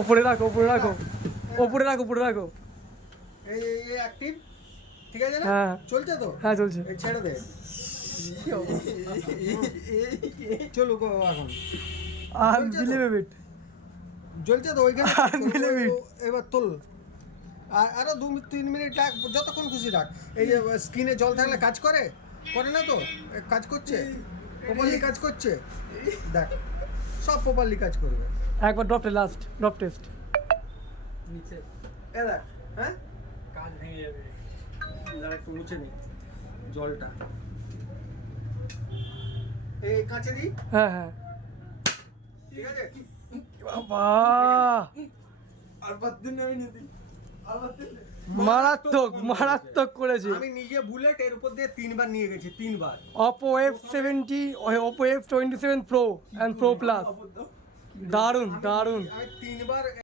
ওপরে রাখো, ওপরে রাখো, ওপরে রাখো, উপরে রাখো। এই অ্যাক্টিভ ঠিক আছে না? হ্যাঁ চলছে তো? হ্যাঁ চলছে। এই ছেড়ে দে। চলো গো এখন। আনবিলিভেবল। জ্বলছে তো ওইখানে। Unbelievable. এবার তোল। আর আরো 2-3 মিনিট রাখ, যতক্ষণ খুশি রাখ। এই যে স্কিনে জল থাকলে কাজ করে না তো? কাজ করছে, প্রপারলি কাজ করছে। দেখ সব প্রপারলি কাজ করবে। একবার drop test, last drop test. নিচে এ দেখ, হ্যাঁ কাজ ভেঙে যাবে। এবার একটু মুছে নে জলটা। এই কাঁচে দি। হ্যাঁ হ্যাঁ। ঠিক আছে। বাবা আর বাদ দিন আমি নিদি। আর বাদ দিন। মারাত্মক মারাত্মক করেছে। আমি নিজে বুলেট এর উপর দিয়ে 3 বার নিয়ে গেছি, 3 বার। Oppo F70, Oppo F27 Pro and Pro Plus। দারুণ দারুণ। আমি 3 বার